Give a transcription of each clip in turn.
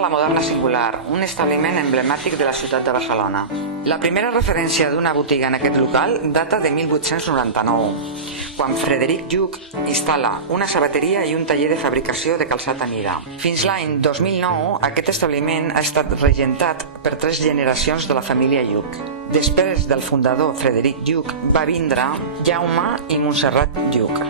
a la Moderna Singular, un establiment emblemàtic de la ciutat de Barcelona. La primera referència d'una botiga en aquest local data de 1899, quan Frederic Lluch instal·la una sabateria i un taller de fabricació de calçat a mida. Fins l'any 2009, aquest establiment ha estat regentat per 3 generacions de la família Lluch. Després del fundador Frederic Lluch va vindre Jaume i Montserrat Lluch.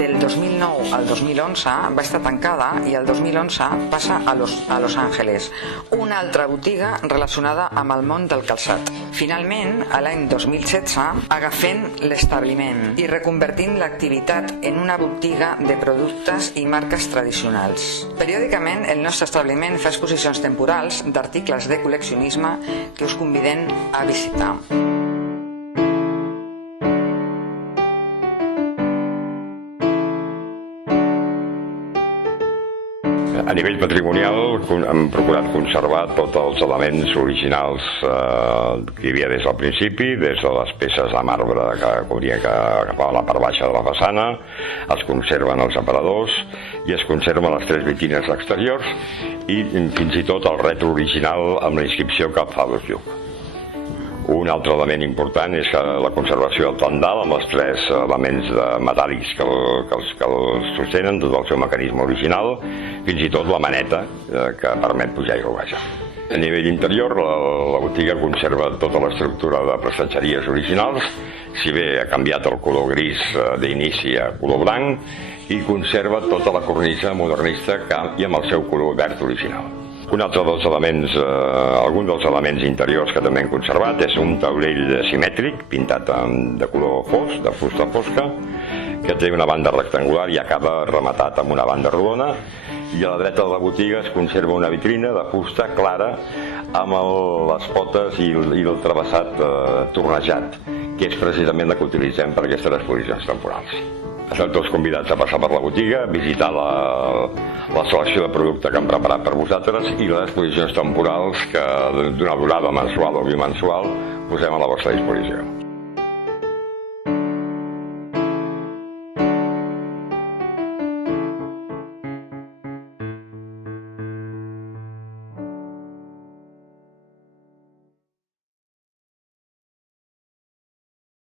Del 2009 al 2011 va estar tancada i el 2011 passa a Los Angeles, una altra botiga relacionada amb el món del calçat. Finalment, a l'any 2016, agafent l'establiment i reconvertint l'activitat en una botiga de productes i marques tradicionals. Periòdicament, el nostre establiment fa exposicions temporals d'articles de col·leccionisme que us convidem a visitar. A nivell patrimonial hem procurat conservar tots els elements originals que hi havia des del principi, des de les peces de marbre que cobrien cap a la part baixa de la façana, es conserven els aparadors i es conserven les 3 vitrines exteriors i fins i tot el retro original amb la inscripció que fa Lluch. Un altre element important és la conservació del tendal amb els 3 elements metàl·lics que el sostenen, tot el seu mecanisme original, fins i tot la maneta que permet pujar i baixar. A nivell interior, la botiga conserva tota l'estructura de prestatgeries originals, si bé ha canviat el color gris d'inici a color blanc i conserva tota la cornisa modernista i amb el seu color verd original. Un altre dels elements, algun dels elements interiors que també hem conservat és un taulell simètric pintat de color fosc, de fusta fosca, que té una banda rectangular i acaba rematat amb una banda rodona, i a la dreta de la botiga es conserva una vitrina de fusta clara amb les potes i el travessat tornejat, que és precisament la que utilitzem per aquestes exposicions temporals. Esteu tots convidats a passar per la botiga, visitar la selecció de producte que hem preparat per vosaltres i les exposicions temporals que d'una durada mensual o bimensual posem a la vostra disposició.